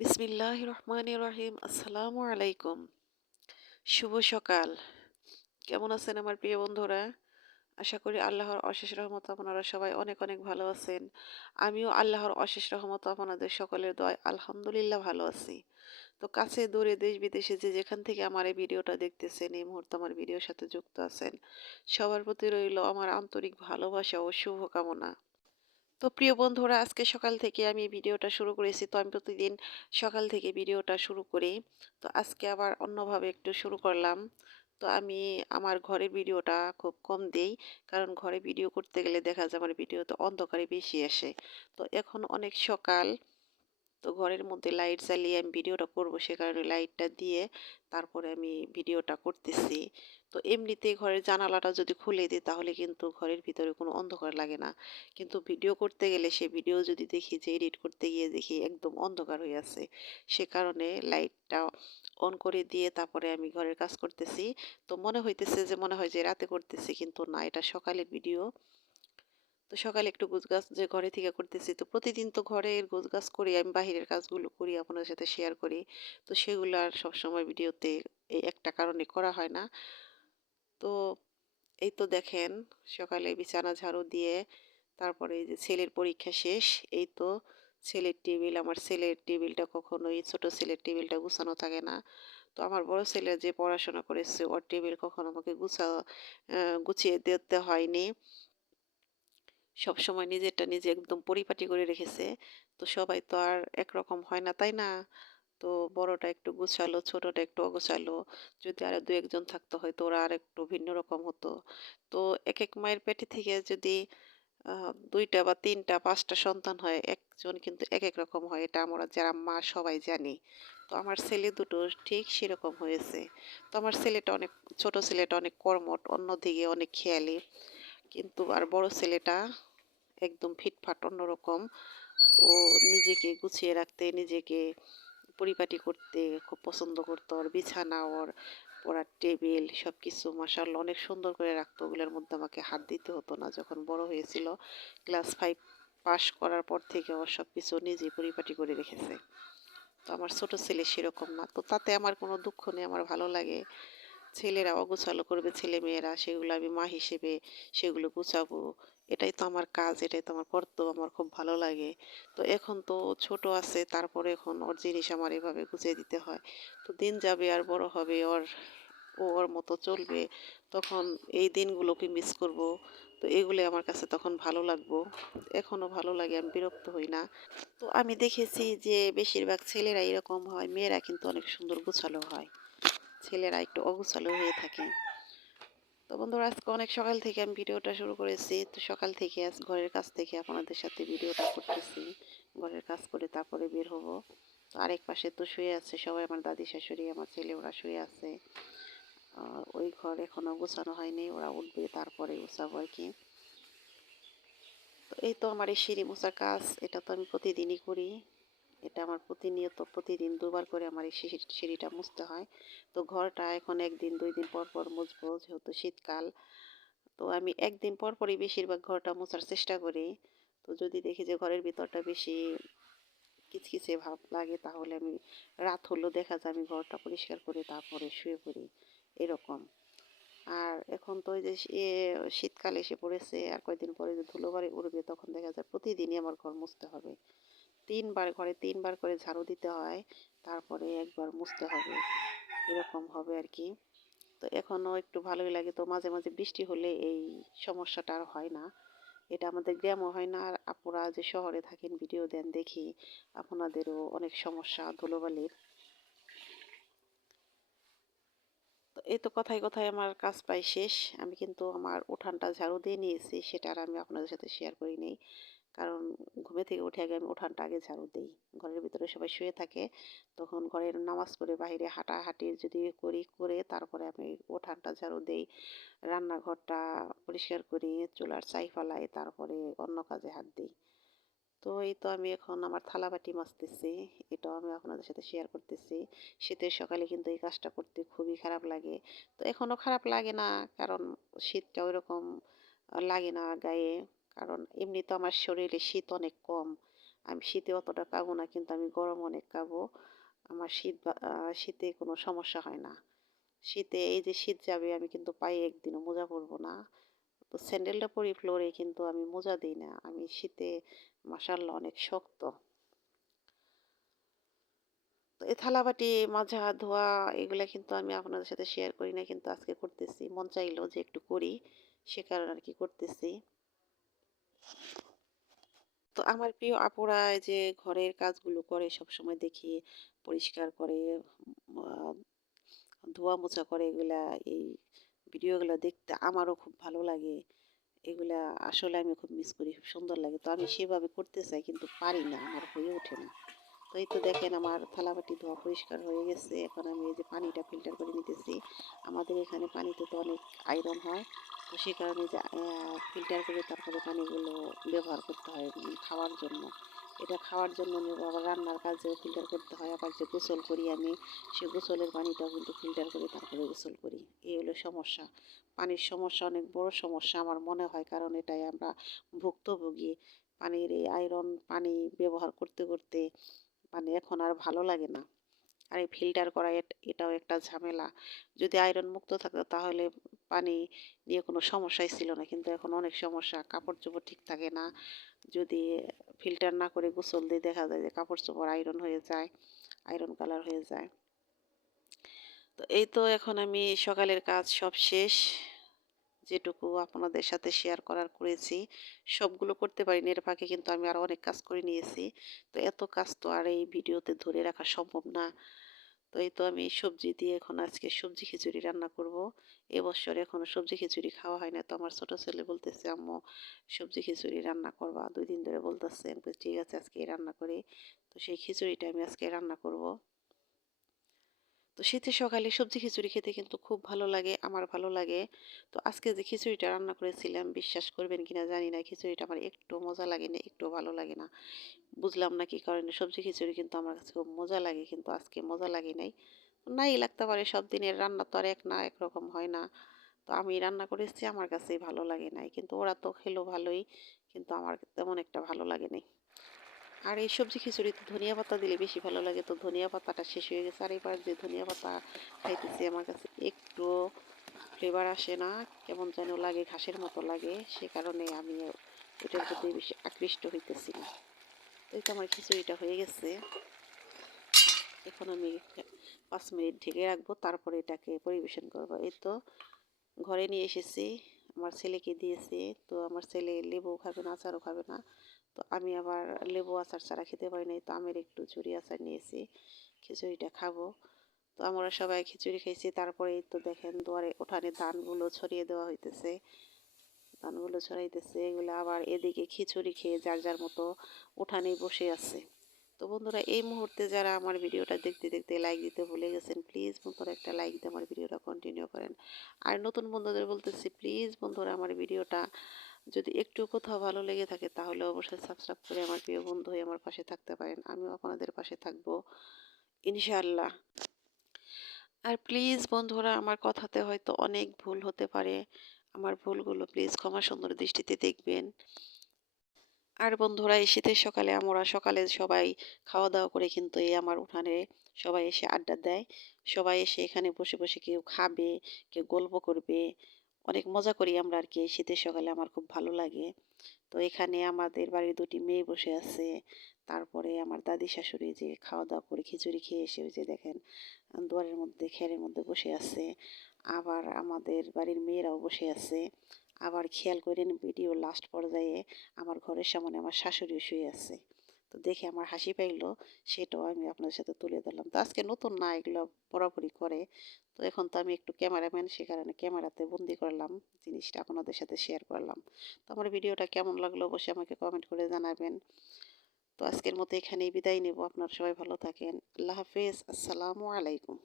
বিসমিল্লাহির রহমানির রহিম। আসসালামু আলাইকুম। শুভ সকাল। কেমন আছেন আমার প্রিয় বন্ধুরা? আশা করি আল্লাহর অশেষ রহমতে আপনারা সবাই অনেক অনেক ভালো আছেন। আমিও আল্লাহর অশেষ রহমতে আপনাদের সকলের দোয়ায় আলহামদুলিল্লাহ ভালো আছি। তো কাছে দূরে দেশ বিদেশে যে যেখান থেকে আমার এই ভিডিওটা দেখতেছেন, এই মুহূর্তে আমার ভিডিওর সাথে যুক্ত আছেন, সবার প্রতি রইল আমার আন্তরিক ভালোবাসা ও শুভকামনা। তো প্রিয় বন্ধুরা, আজকে সকাল থেকে আমি ভিডিওটা শুরু করেছি। তো আমি প্রতিদিন সকাল থেকে ভিডিওটা শুরু করি। তো আজকে আবার অন্যভাবে একটু শুরু করলাম। তো আমি আমার ঘরের ভিডিওটা খুব কম দেই, কারণ ঘরে ভিডিও করতে গেলে দেখা যায় আমার ভিডিওতে অন্ধকারে বেশি আসে। তো এখন অনেক সকাল, তো ঘরের মধ্যে লাইট জ্বালিয়ে আমি ভিডিওটা করব, সে কারণে লাইটটা দিয়ে তারপরে আমি ভিডিওটা করতেছি। তো এমনিতে ঘরের জানালাটা যদি খুলে দিই তাহলে কিন্তু ঘরের ভিতরে কোনো অন্ধকার লাগে না, কিন্তু ভিডিও করতে গেলে সে ভিডিও যদি দেখি যে এডিট করতে গিয়ে দেখি একদম অন্ধকার হয়ে আছে, সে কারণে লাইটটা অন করে দিয়ে তারপরে আমি ঘরের কাজ করতেছি। তো মনে হইতেছে যে মনে হয় যে রাতে করতেছি, কিন্তু না, এটা সকালের ভিডিও। তো সকালে একটু গোছগাছ যে ঘরে থেকে করতেছি, তো প্রতিদিন তো ঘরের গোছগাছ করি, আমি বাহিরের কাজগুলো করি, আপনাদের সাথে শেয়ার করি। তো সেগুলো আর সবসময় ভিডিওতে এই একটা কারণে করা হয় না। তো এই তো দেখেন, সকালে বিছানা ঝাড়ু দিয়ে তারপরে এই যে ছেলের পরীক্ষা শেষ। এই তো ছেলের টেবিল, আমার ছেলের টেবিলটা কখনোই, ছোট ছেলের টেবিলটা গুছানো থাকে না। তো আমার বড় ছেলে যে পড়াশোনা করেছে ওর টেবিল কখনো আমাকে গুছিয়ে দিতে হয়নি। সবসময় নিজেরটা নিজে একদম পরিপাটি করে রেখেছে। তো সবাই তো আর একরকম হয় না, তাই না? তো বড়টা একটু গুছালো, ছোটটা একটু অগোছালো। যদি আরো ২-১ জন থাকতো হয়তো ওরা আরেকটু ভিন্ন রকম হতো। তো একেক মায়ের পেটে থেকে যদি ২ টা বা ৩ টা ৫ টা সন্তান হয়, একজন কিন্তু একেক রকম হয়। এটা আমরা যারা মা সবাই জানি। তো আমার ছেলে দুটো ঠিক সেরকম হয়েছে। তো আমার ছেলেটা অনেক, ছোট ছেলেটা অনেক কর্মঠ, অন্যদিকে অনেক খেয়ালি। কিন্তু আর বড় ছেলেটা একদম ফিটফাট অন্যরকম। ও নিজেকে গুছিয়ে রাখতে, নিজেকে পরিপাটি করতে খুব পছন্দ করতো। ওর বিছানা, ওর পড়ার টেবিল সবকিছু মাশাআল্লাহ অনেক সুন্দর করে রাখতো। ওগুলোর মধ্যে আমাকে হাত দিতে হতো না। যখন বড় হয়েছিল, ক্লাস 5 পাশ করার পর থেকে ও সবকিছু নিজেই পরিপাটি করে রেখেছে। তো আমার ছোট ছেলে সেরকম না। তো তাতে আমার কোনো দুঃখ নেই, আমার ভালো লাগে। ছেলেরা অগোছালো করবে, ছেলেমেয়েরা, সেগুলো আমি মা হিসেবে সেগুলো গুছাবো। এটাই তো আমার কাজ, এটাই তো আমার কর্তব্য, আমার খুব ভালো লাগে। তো এখন তো ছোট আছে, তারপরে এখন ওর জিনিস আমার এভাবে গুছিয়ে দিতে হয়। তো দিন যাবে আর বড় হবে, ও ওর মতো চলবে, তখন এই দিনগুলোকে মিস করব। তো এগুলো আমার কাছে তখন ভালো লাগবো। এখনো ভালো লাগে, আমি বিরক্ত হই না। তো আমি দেখেছি যে বেশিরভাগ ছেলেরা এরকম হয়, মেয়েরা কিন্তু অনেক সুন্দর গোছালো হয়, ছেলেরা একটু অগোছালো হয়ে থাকে। তো বন্ধুরা, আজকে অনেক সকাল থেকে আমি ভিডিওটা শুরু করেছি। তো সকাল থেকে আজ ঘরের কাছ থেকে আপনাদের সাথে ভিডিওটা করতেছি। ঘরের কাজ করে তারপরে বের হব। তো আরেক পাশে তো শুয়ে আছে সবাই, আমার দাদি শাশুড়ি, আমার ছেলে, ওরা শুয়ে আছে। আর ওই ঘর এখনো গোছানো হয়নি, ওরা উঠবে তারপরে গোছাবো আর কি। তো এই তো আমার এই সিঁড়ি মোছার কাজ, এটা তো আমি প্রতিদিনই করি। এটা আমার প্রতিনিয়ত, প্রতিদিন দুবার করে আমার এই সিঁড়িটা মুছতে হয়। তো ঘরটা এখন ১ দিন ২ দিন পর পর মুছবো, যেহেতু শীতকাল। তো আমি ১ দিন পর পরই বেশিরভাগ ঘরটা মোছার চেষ্টা করি। তো যদি দেখি যে ঘরের ভিতরটা বেশি কিচকিচে ভাব লাগে, তাহলে আমি রাত হলেও দেখা যায় আমি ঘরটা পরিষ্কার করে তারপরে শুয়ে পড়ি, এরকম। আর এখন তো ওই যে শীতকাল এসে পড়েছে, আর কয়েকদিন পরে যে ধুলোবালি উড়বে, তখন দেখা যায় প্রতিদিনই আমার ঘর মুছতে হবে। ৩ বার, ঘরে ৩ বার করে ঝাড়ু দিতে হয়, তারপরে ১ বার মুছতে হবে, এরকম হবে আর কি। তো এখনও একটু ভালোই লাগে। তো মাঝে মাঝে বৃষ্টি হলে এই সমস্যাটা আর হয় না। এটা আমাদের গ্রামও হয় না। আর আপুরা যে শহরে থাকেন, ভিডিও দেন দেখি, আপনাদেরও অনেক সমস্যা ধুলোবালির। তো এই তো কথায় কথায় আমার কাজ প্রায় শেষ। আমি কিন্তু আমার উঠানটা ঝাড়ু দিয়ে নিয়েছি, সেটা আর আমি আপনাদের সাথে শেয়ার করি নাই। কারণ ঘুমে থেকে উঠে আগে আমি উঠানটা আগে ঝাড়ু দেই। ঘরের ভিতরে সবাই শুয়ে থাকে, তখন ঘরের নামাজ পড়ে বাহিরে হাঁটাহাঁটি যদি করি, করে তারপরে আমি উঠানটা ঝাড়ু দেই, রান্নাঘরটা পরিষ্কার করি, চুলার ছাই ফেলাই, তারপরে অন্য কাজে হাত দিই। তো এই তো আমি এখন আমার থালাবাটি মাজতেছি, এটাও আমি আপনাদের সাথে শেয়ার করতেছি। শীতের সকালে কিন্তু এই কাজটা করতে খুবই খারাপ লাগে। তো এখনও খারাপ লাগে না, কারণ শীতটা ওইরকম লাগে না গায়ে। কারণ এমনি তো আমার শরীরে শীত অনেক কম। আমি শীতে অতটা কাঁপবো না, কিন্তু আমি গরম অনেক কাঁপবো। আমার শীতে কোনো সমস্যা হয় না। শীতে এই যে শীত যাবে, আমি কিন্তু পায়ে একদিনও মোজা পরবো না। তো স্যান্ডেলটা পরি ফ্লোরে, কিন্তু আমি মোজা দিই না। আমি শীতে মাশাআল্লাহ অনেক শক্ত। তো এই থালাবাটি মাজা ধোয়া এগুলা কিন্তু আমি আপনাদের সাথে শেয়ার করি না, কিন্তু আজকে করতেছি। মন চাইলো যে একটু করি, সে কারণে আর কি করতেছি। তো আমার প্রিয় আপুরা এই যে ঘরের কাজগুলো করে সবসময় দেখি, পরিষ্কার করে, আহ, ধোয়া মোছা করে, এগুলা এই ভিডিওগুলো দেখতে আমারও খুব ভালো লাগে। এগুলা আসলে আমি খুব মিস করি, খুব সুন্দর লাগে। তো আমি সেভাবে করতে চাই, কিন্তু পারি না, আমার হয়ে ওঠে না। তো এই তো দেখেন আমার থালাবাটি ধোয়া পরিষ্কার হয়ে গেছে। এখন আমি এই যে পানিটা ফিল্টার করে নিতেছি। আমাদের এখানে পানিতে তো অনেক আয়রন হয়, তো সে কারণে যে ফিল্টার করে তারপরে পানিগুলো ব্যবহার করতে হয় খাওয়ার জন্য। এটা খাওয়ার জন্য নেব, আবার রান্নার কাজেও ফিল্টার করতে হয়। আবার যে গোসল করি আমি, সে গোসলের পানিটাও কিন্তু ফিল্টার করে তারপরে গোসল করি। এই হলো সমস্যা। পানির সমস্যা অনেক বড় সমস্যা আমার মনে হয়, কারণ এটাই আমরা ভুক্তভোগী। পানির এই আয়রন পানি ব্যবহার করতে করতে মানে এখন আর ভালো লাগে না। আর এই ফিল্টার করা এটাও একটা ঝামেলা। যদি আয়রন মুক্ত থাকতো তাহলে পানি নিয়ে কোনো সমস্যাই ছিল না, কিন্তু এখন অনেক সমস্যা। কাপড় চোপড় ঠিক থাকে না, যদি ফিল্টার না করে গোসল দিয়ে দেখা যায় যে কাপড় চোপড় আয়রন হয়ে যায়, আয়রন কালার হয়ে যায়। তো এই তো এখন আমি সকালের কাজ সব শেষ। যেটুকু আপনাদের সাথে শেয়ার করার করেছি, সবগুলো করতে পারিনি। এর ফাঁকে কিন্তু আমি আরো অনেক কাজ করে নিয়েছি। তো এত কাজ তো আর এই ভিডিওতে ধরে রাখা সম্ভব না। তো এই তো আমি সবজি দিয়ে এখন আজকে সবজি খিচুড়ি রান্না করব। এবছর এখনো সবজি খিচুড়ি খাওয়া হয় না। তো আমার ছোট ছেলে বলতেছে, আম্মু সবজি খিচুড়ি রান্না করবা, 2 দিন ধরে বলতেছে। আমি বলছি, ঠিক আছে আজকে রান্না করি। তো সেই খিচুড়িটা আমি আজকে রান্না করব। তো শীতের সকালে সবজি খিচুড়ি খেতে কিন্তু খুব ভালো লাগে, আমার ভালো লাগে। তো আজকে যে খিচুড়িটা রান্না করেছিলাম, বিশ্বাস করবেন কিনা জানি না, খিচুড়িটা আমার একটু মজা লাগে না, একটু ভালো লাগে না। বুঝলাম না কি কারণে। সবজি খিচুড়ি কিন্তু আমার কাছে খুব মজা লাগে, কিন্তু আজকে মজা লাগে নাই। নাই লাগতে পারে, সব দিনের রান্না তো আর এক না, একরকম হয় না। তো আমি রান্না করেছি, আমার কাছেই ভালো লাগে নাই, কিন্তু ওরা তো খেলো ভালোই, কিন্তু আমার তেমন একটা ভালো লাগে নাই। আর এই সবজি খিচুড়িতে ধনিয়া পাতা দিলে বেশি ভালো লাগে। তো ধনিয়া পাতাটা শেষ হয়ে গেছে, আর এবার যে ধনিয়া পাতা খাইতেছি আমার কাছে একটু ফ্লেভার আসে না, কেমন যেন লাগে, ঘাসের মতো লাগে। সে কারণে আমি ওইটার প্রতি বেশি আকৃষ্ট হইতেছি না। তো এই তো আমার খিচুড়িটা হয়ে গেছে। এখন আমি 5 মিনিট ঢেকে রাখবো, তারপরে এটাকে পরিবেশন করবো। এই তো ঘরে নিয়ে এসেছি, আমার ছেলেকে দিয়েছি। তো আমার ছেলে লেবু খাবে না, আচারও খাবে না। তো আমি আবার লেবু আচার ছাড়া খেতে পারি নাই, তো আমের একটু ঝুরি আচার নিয়েছি, খিচুড়িটা খাবো। তো আমরা সবাই খিচুড়ি খাইছি। তারপরে তো দেখেন দুয়ারে উঠানে ধানগুলো ছড়িয়ে দেওয়া হইতেছে, ধানগুলো ছড়াইতেছে। এগুলো আবার এদিকে খিচুড়ি খেয়ে যার যার মতো উঠানেই বসে আছে। তো বন্ধুরা, এই মুহূর্তে যারা আমার ভিডিওটা দেখতে দেখতে লাইক দিতে ভুলে গেছেন, প্লিজ বন্ধুরা একটা লাইক দিয়ে আমার ভিডিওটা কন্টিনিউ করেন। আর নতুন বন্ধুদের বলতেছি, প্লিজ বন্ধুরা আমার ভিডিওটা যদি একটু কোথাও ভালো লেগে থাকে, তাহলে অবশ্যই সাবস্ক্রাইব করে আমার প্রিয় বন্ধু হয়ে আমার পাশে থাকতে পারেন। আমিও আপনাদের পাশে থাকবো ইনশাআল্লাহ। আর প্লিজ বন্ধুরা, আমার কথাতে হয়তো অনেক ভুল হতে পারে, আমার ভুলগুলো প্লিজ ক্ষমা সুন্দর দৃষ্টিতে দেখবেন। আর বন্ধুরা, এই শীতের সকালে আমরা সকালে সবাই খাওয়া দাওয়া করে কিন্তু এই আমার উঠানে সবাই এসে আড্ডা দেয়। সবাই এসে এখানে বসে বসে কেউ খাবে, কেউ গল্প করবে। অনেক মজা করি আমরা আর কি এই শীতের সকালে, আমার খুব ভালো লাগে। তো এখানে আমাদের বাড়ির 2টি মেয়ে বসে আছে। তারপরে আমার দাদি শাশুড়ি যে খাওয়া দাওয়া করে খিচুড়ি খেয়ে এসে ওই যে দেখেন দুয়ারের মধ্যে খেরের মধ্যে বসে আছে। আবার আমাদের বাড়ির মেয়েরাও বসে আছে। আবার খেয়াল করেন ভিডিও লাস্ট পর্যায়ে আমার ঘরের সামনে আমার শাশুড়িও শুয়ে আছে। তো দেখে আমার হাসি পাইলো, সেটাও আমি আপনার সাথে তুলে ধরলাম। তো আজকে নতুন না, এগুলো বরাবরই করে। তো এখন তো আমি একটু ক্যামেরাম্যান, সে কারণে ক্যামেরাতে বন্দি করলাম, জিনিসটা আপনাদের সাথে শেয়ার করলাম। তো আমার ভিডিওটা কেমন লাগলো অবশ্যই আমাকে কমেন্ট করে জানাবেন। তো আজকের মতো এখানেই বিদায় নেব। আপনারা সবাই ভালো থাকেন। আল্লাহ হাফেজ। আসসালামু আলাইকুম।